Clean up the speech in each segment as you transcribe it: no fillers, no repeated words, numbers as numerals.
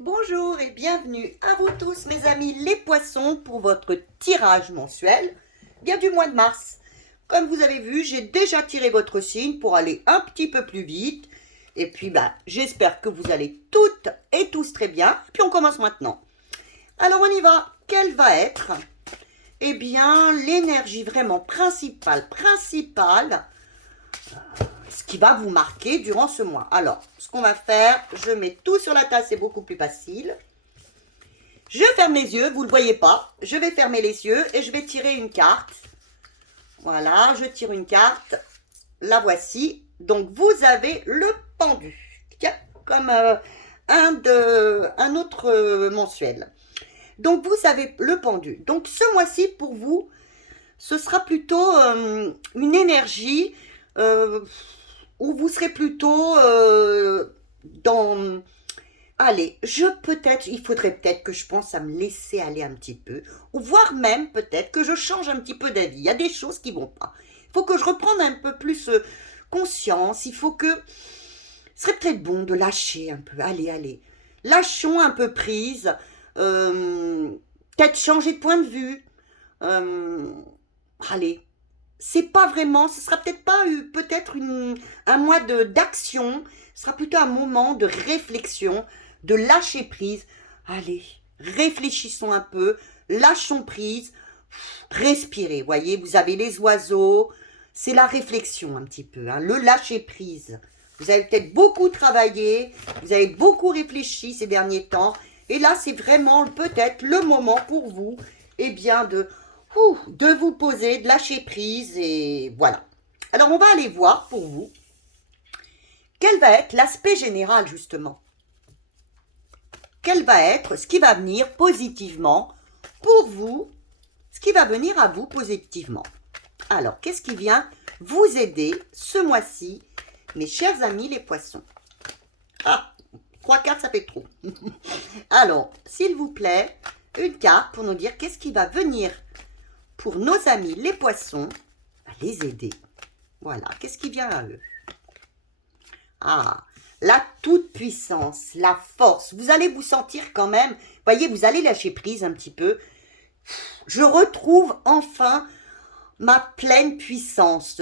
Bonjour et bienvenue à vous tous mes amis les poissons pour votre tirage mensuel bien du mois de mars. Comme vous avez vu, j'ai déjà tiré votre signe pour aller un petit peu plus vite. Et puis j'espère que vous allez toutes et tous très bien. Puis on commence maintenant. Alors on y va. Quelle va être l'énergie vraiment principale, ce qui va vous marquer durant ce mois. Alors, ce qu'on va faire, je mets tout sur la tasse, c'est beaucoup plus facile. Je ferme les yeux, vous ne le voyez pas. Je vais fermer les yeux et je vais tirer une carte. Voilà, je tire une carte. La voici. Donc, vous avez le pendu. Tiens, comme un autre mensuel. Donc, vous avez le pendu. Donc, ce mois-ci, pour vous, ce sera plutôt une énergie où vous serez plutôt dans... Allez, il faudrait peut-être que je pense à me laisser aller un petit peu, ou voire même peut-être que je change un petit peu d'avis. Il y a des choses qui vont pas. Il faut que je reprenne un peu plus conscience. Ce serait peut-être bon de lâcher un peu. Allez. Lâchons un peu prise. Peut-être changer de point de vue. Allez, c'est pas vraiment, ce sera peut-être pas un mois d'action, ce sera plutôt un moment de réflexion, de lâcher prise. Allez, réfléchissons un peu, lâchons prise, respirez. Voyez, vous avez les oiseaux, c'est la réflexion un petit peu, hein, le lâcher prise. Vous avez peut-être beaucoup travaillé, vous avez beaucoup réfléchi ces derniers temps, et là c'est vraiment peut-être le moment pour vous, de vous poser, de lâcher prise et voilà. Alors on va aller voir pour vous quel va être l'aspect général justement. Quel va être ce qui va venir positivement pour vous, ce qui va venir à vous positivement. Alors qu'est-ce qui vient vous aider ce mois-ci, mes chers amis les poissons? Ah, 3 cartes ça fait trop. Alors, s'il vous plaît, une carte pour nous dire qu'est-ce qui va venir pour nos amis les poissons, les aider. Voilà, qu'est-ce qui vient à eux? Ah, la toute-puissance, la force. Vous allez vous sentir quand même, voyez, vous allez lâcher prise un petit peu. Je retrouve enfin ma pleine puissance.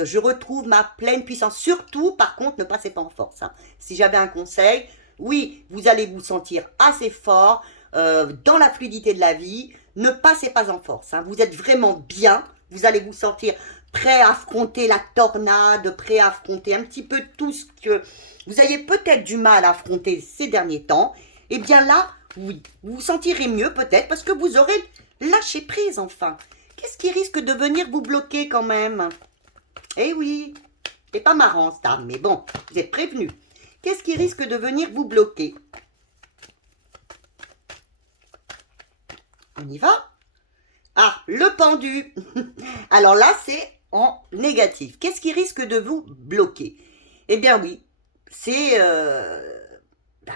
Surtout, par contre, ne passez pas en force. Hein. Si j'avais un conseil, oui, vous allez vous sentir assez fort dans la fluidité de la vie. Ne passez pas en force. Hein. Vous êtes vraiment bien. Vous allez vous sentir prêt à affronter la tornade, prêt à affronter un petit peu tout ce que vous ayez peut-être du mal à affronter ces derniers temps. Eh bien là, oui, vous vous sentirez mieux peut-être parce que vous aurez lâché prise enfin. Qu'est-ce qui risque de venir vous bloquer quand même? Eh oui, c'est pas marrant ça, mais bon, vous êtes prévenus. Qu'est-ce qui risque de venir vous bloquer? On y va? Ah, le pendu. Alors là, c'est en négatif. Qu'est-ce qui risque de vous bloquer? Eh bien oui, c'est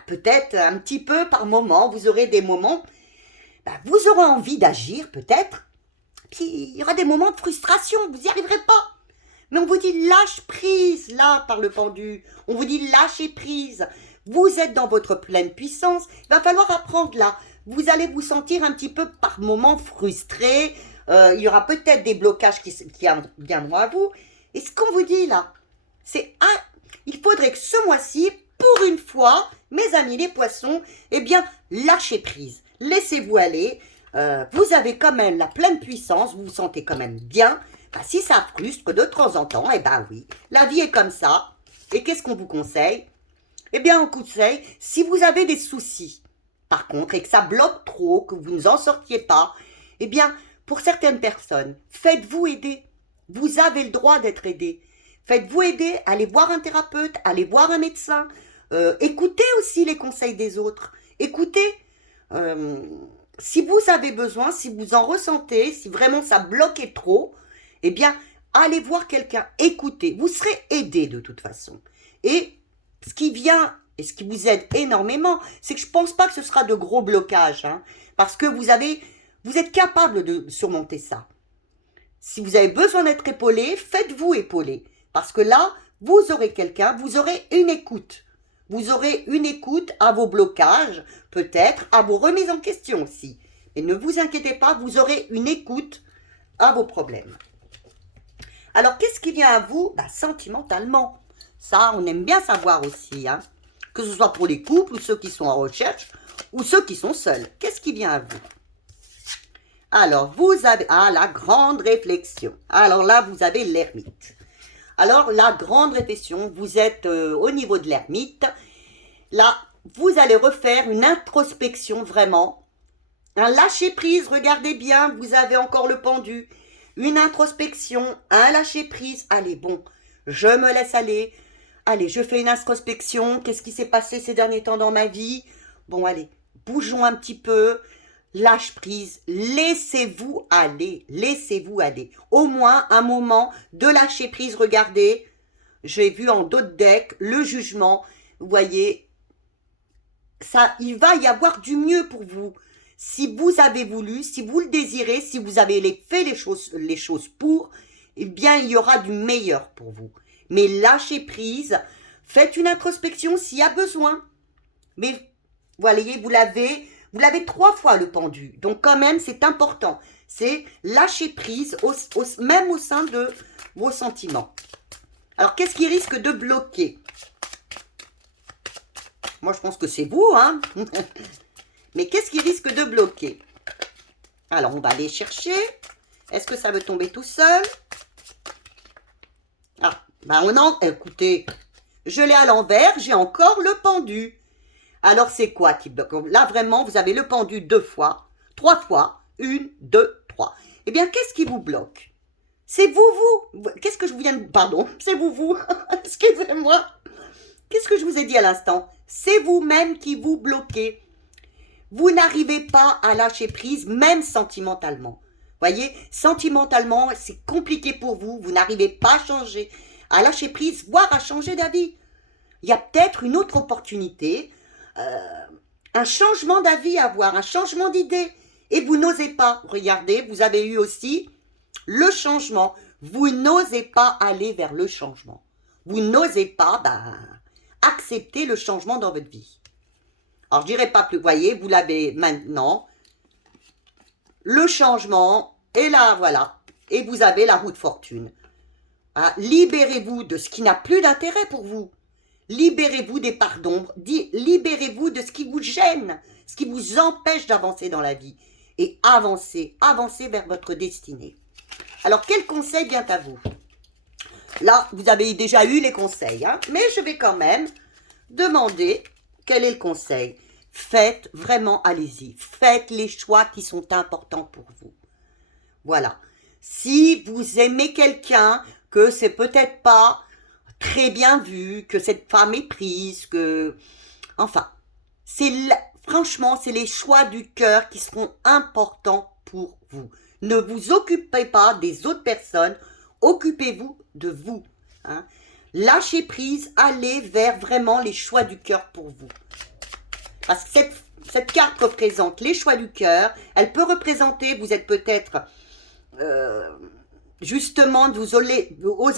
peut-être un petit peu par moment. Vous aurez des moments, vous aurez envie d'agir peut-être. Puis il y aura des moments de frustration, vous n'y arriverez pas. Mais on vous dit lâche prise, là, par le pendu. On vous dit lâchez prise. Vous êtes dans votre pleine puissance. Il va falloir apprendre là. Vous allez vous sentir un petit peu par moments frustré. Il y aura peut-être des blocages qui viendront à vous. Et ce qu'on vous dit là, il faudrait que ce mois-ci, pour une fois, mes amis les poissons, lâchez prise. Laissez-vous aller. Vous avez quand même la pleine puissance. Vous vous sentez quand même bien. Si ça frustre de temps en temps, oui, la vie est comme ça. Et qu'est-ce qu'on vous conseille? On conseille, si vous avez des soucis, par contre, et que ça bloque trop, que vous ne en sortiez pas, pour certaines personnes, faites-vous aider. Vous avez le droit d'être aidé. Faites-vous aider, allez voir un thérapeute, allez voir un médecin. Écoutez aussi les conseils des autres. Écoutez, si vous avez besoin, si vous en ressentez, si vraiment ça bloquait trop, allez voir quelqu'un, écoutez, vous serez aidé de toute façon. Et ce qui vient et ce qui vous aide énormément, c'est que je ne pense pas que ce sera de gros blocages, hein, parce que vous êtes capable de surmonter ça. Si vous avez besoin d'être épaulé, faites-vous épauler, parce que là, vous aurez quelqu'un, vous aurez une écoute. Vous aurez une écoute à vos blocages, peut-être à vos remises en question aussi. Et ne vous inquiétez pas, vous aurez une écoute à vos problèmes. Alors, qu'est-ce qui vient à vous? Sentimentalement. Ça, on aime bien savoir aussi, hein. Que ce soit pour les couples, ou ceux qui sont en recherche, ou ceux qui sont seuls. Qu'est-ce qui vient à vous? Alors, vous avez... Ah, la grande réflexion. Alors là, vous avez l'ermite. Alors, la grande réflexion, vous êtes au niveau de l'ermite. Là, vous allez refaire une introspection vraiment. Un lâcher-prise, regardez bien, vous avez encore le pendu. Une introspection, un lâcher-prise. Allez, bon, je me laisse aller. Allez, je fais une introspection. Qu'est-ce qui s'est passé ces derniers temps dans ma vie? Bon, allez, bougeons un petit peu. Lâche prise, laissez-vous aller, laissez-vous aller. Au moins un moment de lâcher prise, regardez. J'ai vu en d'autres decks le jugement. Vous voyez, ça, il va y avoir du mieux pour vous. Si vous avez voulu, si vous le désirez, si vous avez fait les choses pour, eh bien, il y aura du meilleur pour vous. Mais lâchez prise, faites une introspection s'il y a besoin. Mais, vous voyez, vous l'avez 3 fois le pendu. Donc, quand même, c'est important. C'est lâcher prise, même au sein de vos sentiments. Alors, qu'est-ce qui risque de bloquer? Moi, je pense que c'est vous, hein. Mais qu'est-ce qui risque de bloquer? Alors, on va aller chercher. Est-ce que ça veut tomber tout seul? Ah, écoutez, je l'ai à l'envers, j'ai encore le pendu. Alors, c'est quoi qui bloque? Là, vraiment, vous avez le pendu 2 fois, 3 fois, 1, 2, 3. Eh bien, qu'est-ce qui vous bloque? C'est vous. Qu'est-ce que je vous viens de... Pardon, c'est vous. Excusez-moi. Qu'est-ce que je vous ai dit à l'instant? C'est vous-même qui vous bloquez. Vous n'arrivez pas à lâcher prise, même sentimentalement. Voyez, sentimentalement, c'est compliqué pour vous. Vous n'arrivez pas à changer, à lâcher prise, voire à changer d'avis. Il y a peut-être une autre opportunité, un changement d'avis à avoir, un changement d'idée. Et vous n'osez pas. Regardez, vous avez eu aussi le changement. Vous n'osez pas aller vers le changement. Vous n'osez pas accepter le changement dans votre vie. Alors, je dirais pas plus, vous voyez, vous l'avez maintenant. Le changement, et là, voilà. Et vous avez la roue de fortune. Hein, libérez-vous de ce qui n'a plus d'intérêt pour vous. Libérez-vous des parts d'ombre. Libérez-vous de ce qui vous gêne, ce qui vous empêche d'avancer dans la vie. Et avancez vers votre destinée. Alors, quel conseil vient à vous? Là, vous avez déjà eu les conseils, hein, mais je vais quand même demander quel est le conseil. Faites vraiment, allez-y. Faites les choix qui sont importants pour vous. Voilà. Si vous aimez quelqu'un, que c'est peut-être pas très bien vu, que cette femme est prise, que... Enfin, franchement, c'est les choix du cœur qui seront importants pour vous. Ne vous occupez pas des autres personnes, occupez-vous de vous. Hein. Lâchez prise, allez vers vraiment les choix du cœur pour vous. Parce que cette carte représente les choix du cœur. Elle peut représenter, vous êtes peut-être, justement, vous osez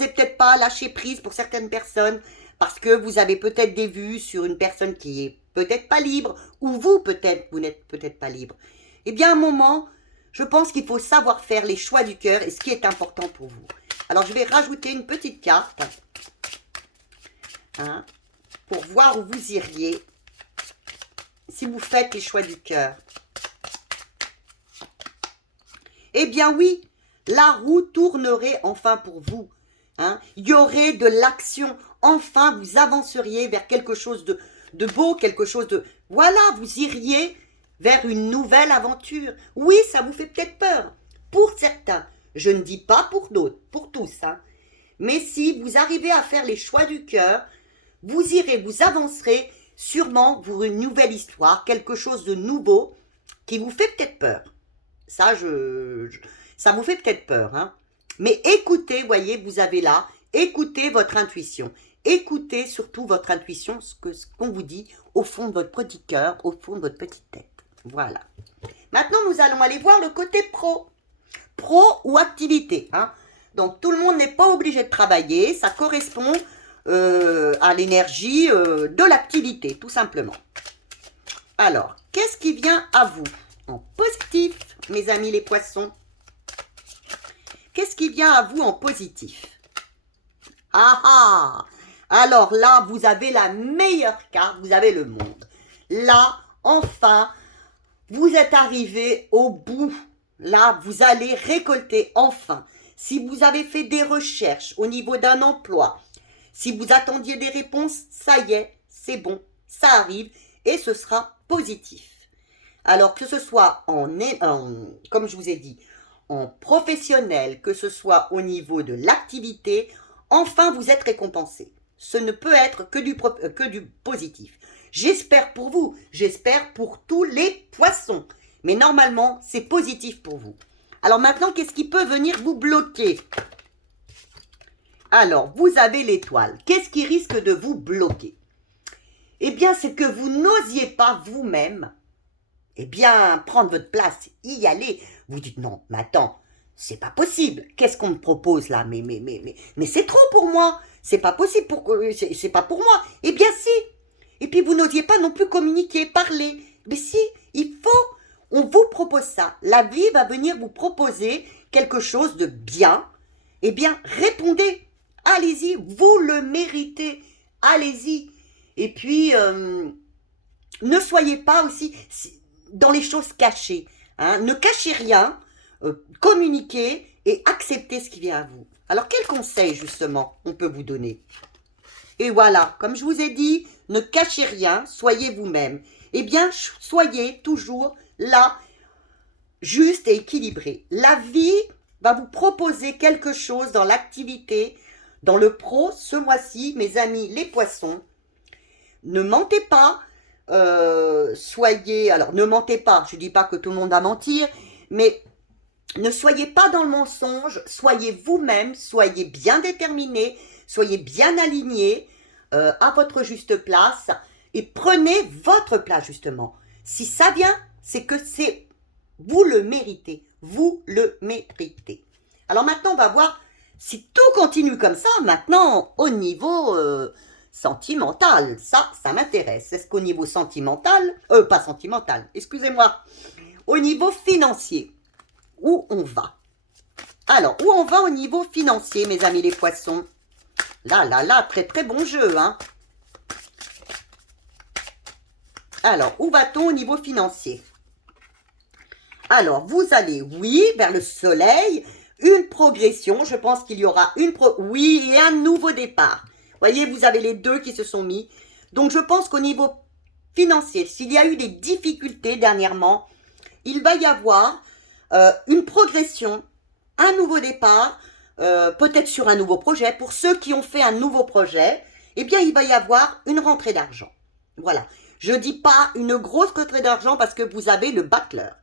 peut-être pas lâcher prise pour certaines personnes, parce que vous avez peut-être des vues sur une personne qui est peut-être pas libre, ou vous peut-être, vous n'êtes peut-être pas libre. Eh bien, à un moment, je pense qu'il faut savoir faire les choix du cœur et ce qui est important pour vous. Alors, je vais rajouter une petite carte, hein, pour voir où vous iriez si vous faites les choix du cœur. Eh bien oui, la roue tournerait enfin pour vous. Hein. Il y aurait de l'action. Enfin, vous avanceriez vers quelque chose de beau, quelque chose de... Voilà, vous iriez vers une nouvelle aventure. Oui, ça vous fait peut-être peur. Pour certains. Je ne dis pas pour d'autres, pour tous. Hein. Mais si vous arrivez à faire les choix du cœur, vous irez, vous avancerez sûrement pour une nouvelle histoire, quelque chose de nouveau qui vous fait peut-être peur. Ça, ça vous fait peut-être peur. Hein. Mais écoutez, voyez, vous avez là, écoutez votre intuition. Écoutez surtout votre intuition, ce qu'on vous dit au fond de votre petit cœur, au fond de votre petite tête. Voilà. Maintenant, nous allons aller voir le côté pro. Pro ou activité. Hein. Donc, tout le monde n'est pas obligé de travailler. Ça correspond à l'énergie de l'activité, tout simplement. Alors, qu'est-ce qui vient à vous en positif, mes amis les poissons? Qu'est-ce qui vient à vous en positif? Ah ah! Alors là, vous avez la meilleure carte, vous avez le monde. Là, enfin, vous êtes arrivé au bout. Là, vous allez récolter enfin. Si vous avez fait des recherches au niveau d'un emploi, si vous attendiez des réponses, ça y est, c'est bon, ça arrive et ce sera positif. Alors que ce soit comme je vous ai dit, en professionnel, que ce soit au niveau de l'activité, enfin vous êtes récompensé. Ce ne peut être que du positif. J'espère pour vous, j'espère pour tous les poissons. Mais normalement, c'est positif pour vous. Alors maintenant, qu'est-ce qui peut venir vous bloquer? Alors, vous avez l'étoile. Qu'est-ce qui risque de vous bloquer? Eh bien, c'est que vous n'osiez pas vous-même, eh bien, prendre votre place, y aller. Vous dites, non, mais attends, c'est pas possible. Qu'est-ce qu'on me propose là? Mais c'est trop pour moi. C'est pas possible, c'est pas pour moi. Eh bien, si. Et puis, vous n'osiez pas non plus communiquer, parler. Mais si, il faut. On vous propose ça. La vie va venir vous proposer quelque chose de bien. Eh bien, répondez. Allez-y, vous le méritez. Allez-y. Et puis, ne soyez pas aussi dans les choses cachées. Hein. Ne cachez rien. Communiquez et acceptez ce qui vient à vous. Alors, quel conseil, justement, on peut vous donner? Et voilà, comme je vous ai dit, ne cachez rien, soyez vous-même. Eh bien, soyez toujours là, juste et équilibré. La vie va vous proposer quelque chose dans l'activité, dans le pro, ce mois-ci, mes amis les poissons. Ne mentez pas, ne mentez pas, je ne dis pas que tout le monde a mentir, mais ne soyez pas dans le mensonge, soyez vous-même, soyez bien déterminé, soyez bien aligné à votre juste place et prenez votre place justement. Si ça vient, c'est que vous le méritez, vous le méritez. Alors maintenant, on va voir si tout continue comme ça, maintenant au niveau sentimental, ça m'intéresse. Est-ce qu'au niveau sentimental, pas sentimental, excusez-moi, au niveau financier, où on va? Alors, où on va au niveau financier, mes amis les poissons? Là, très très bon jeu, hein. Alors, où va-t-on au niveau financier? Alors, vous allez, oui, vers le soleil, une progression, je pense qu'il y aura oui, et un nouveau départ. Voyez, vous avez les deux qui se sont mis. Donc, je pense qu'au niveau financier, s'il y a eu des difficultés dernièrement, il va y avoir une progression, un nouveau départ, peut-être sur un nouveau projet. Pour ceux qui ont fait un nouveau projet, eh bien, il va y avoir une rentrée d'argent. Voilà. Je ne dis pas une grosse rentrée d'argent parce que vous avez le battleur.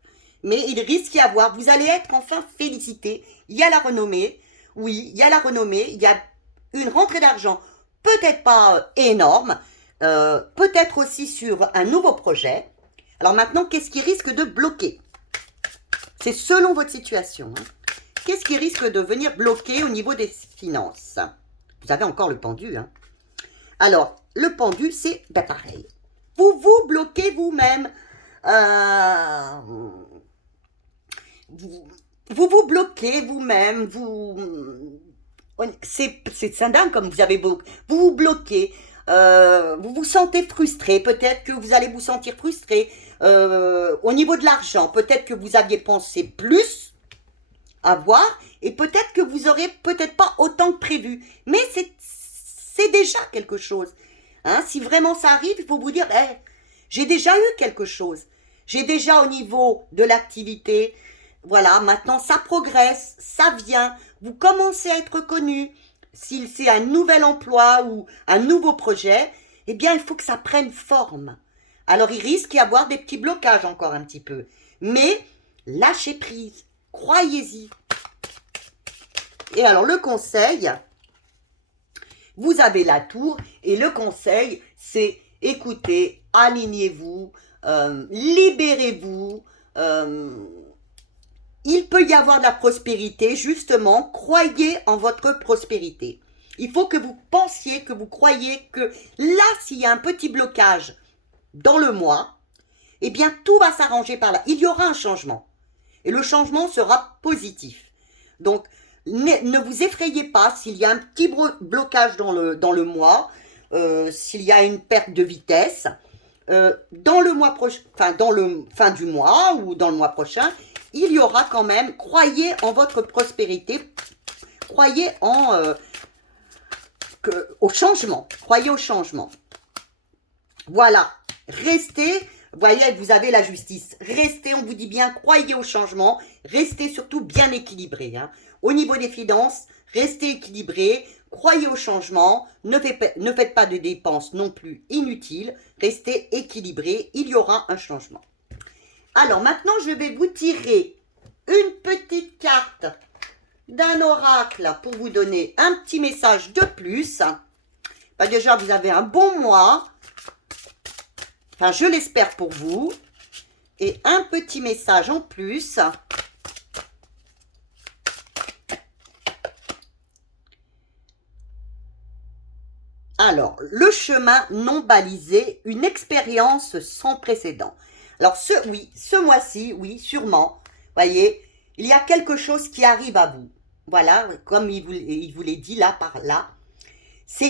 Mais il risque d'y avoir, vous allez être enfin félicité. Il y a la renommée. Oui, il y a la renommée. Il y a une rentrée d'argent, peut-être pas énorme. Peut-être aussi sur un nouveau projet. Alors maintenant, qu'est-ce qui risque de bloquer? C'est selon votre situation. Hein. Qu'est-ce qui risque de venir bloquer au niveau des finances? Vous avez encore le pendu. Hein. Alors, le pendu, c'est pareil. Vous vous bloquez vous-même. Vous bloquez vous-même. C'est dingue comme vous avez beau. Vous vous bloquez. Vous vous sentez frustré. Peut-être que vous allez vous sentir frustré. Au niveau de l'argent, peut-être que vous aviez pensé plus avoir et peut-être que vous aurez peut-être pas autant que prévu. Mais c'est déjà quelque chose. Hein, si vraiment ça arrive, il faut vous dire, hey, j'ai déjà eu quelque chose. J'ai déjà au niveau de l'activité, voilà, maintenant ça progresse, ça vient, vous commencez à être reconnu. Si c'est un nouvel emploi ou un nouveau projet, eh bien il faut que ça prenne forme. Alors il risque d'y avoir des petits blocages encore un petit peu. Mais lâchez prise, croyez-y. Et alors le conseil, vous avez la tour et le conseil c'est écoutez, alignez-vous, libérez-vous. Il peut y avoir de la prospérité, justement, croyez en votre prospérité. Il faut que vous pensiez, que vous croyiez que là, s'il y a un petit blocage dans le mois, eh bien, tout va s'arranger par là. Il y aura un changement. Et le changement sera positif. Donc, ne vous effrayez pas s'il y a un petit blocage dans le mois, s'il y a une perte de vitesse. Dans le mois prochain, enfin, dans le fin du mois ou dans le mois prochain, il y aura quand même, croyez en votre prospérité, croyez au changement, croyez au changement. Voilà, restez, voyez, vous avez la justice, restez, on vous dit bien, croyez au changement, restez surtout bien équilibré. Hein. Au niveau des finances, restez équilibré, croyez au changement, ne faites pas de dépenses non plus inutiles, restez équilibré, il y aura un changement. Alors maintenant, je vais vous tirer une petite carte d'un oracle pour vous donner un petit message de plus. Bah déjà, vous avez un bon mois. Enfin, je l'espère pour vous. Et un petit message en plus. Alors, le chemin non balisé, une expérience sans précédent. Alors, ce mois-ci, oui, sûrement, voyez, il y a quelque chose qui arrive à vous. Voilà, comme il vous l'a dit là, par là. C'est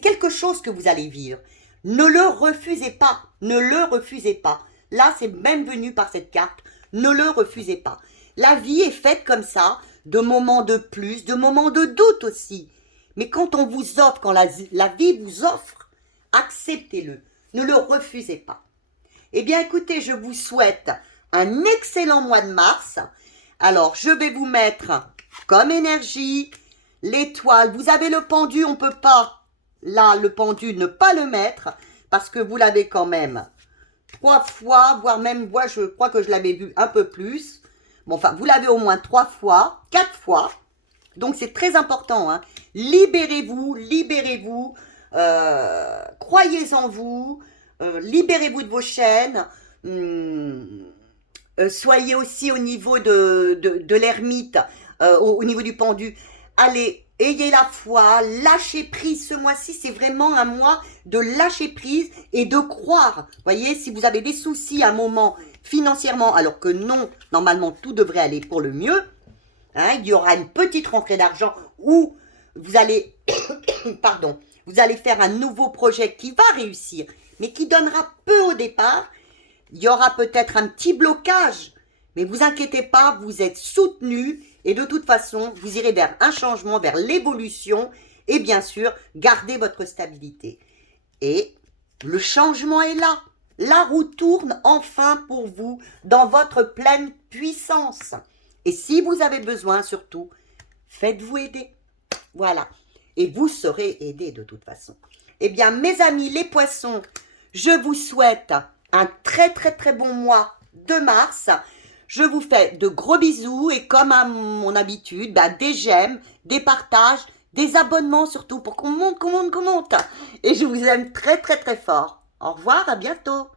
quelque chose que vous allez vivre. Ne le refusez pas, ne le refusez pas. Là, c'est même venu par cette carte, ne le refusez pas. La vie est faite comme ça, de moments de plus, de moments de doute aussi. Mais quand on vous offre, quand la vie vous offre, acceptez-le, ne le refusez pas. Eh bien, écoutez, je vous souhaite un excellent mois de mars. Alors, je vais vous mettre comme énergie l'étoile. Vous avez le pendu, on ne peut pas, là, le pendu, ne pas le mettre, parce que vous l'avez quand même 3 fois, voire même, moi, je crois que je l'avais vu un peu plus. Bon, enfin, vous l'avez au moins 3 fois, 4 fois. Donc, c'est très important. Hein. Libérez-vous, libérez-vous, croyez en vous, libérez-vous de vos chaînes. Soyez aussi au niveau de l'ermite, au niveau du pendu. Allez, ayez la foi, lâchez prise ce mois-ci. C'est vraiment un mois de lâcher prise et de croire. Voyez, si vous avez des soucis à un moment financièrement, alors que non, normalement, tout devrait aller pour le mieux. Hein, il y aura une petite rentrée d'argent où vous allez, pardon, vous allez faire un nouveau projet qui va réussir, mais qui donnera peu au départ. Il y aura peut-être un petit blocage, mais vous inquiétez pas, vous êtes soutenu et de toute façon, vous irez vers un changement, vers l'évolution et bien sûr, gardez votre stabilité. Et le changement est là. La roue tourne enfin pour vous dans votre pleine puissance. Et si vous avez besoin, surtout, faites-vous aider. Voilà. Et vous serez aidé de toute façon. Eh bien, mes amis, les poissons, je vous souhaite un très très très bon mois de mars. Je vous fais de gros bisous et comme à mon habitude, des j'aime, des partages, des abonnements surtout pour qu'on monte, qu'on monte, qu'on monte. Et je vous aime très très très fort. Au revoir, à bientôt.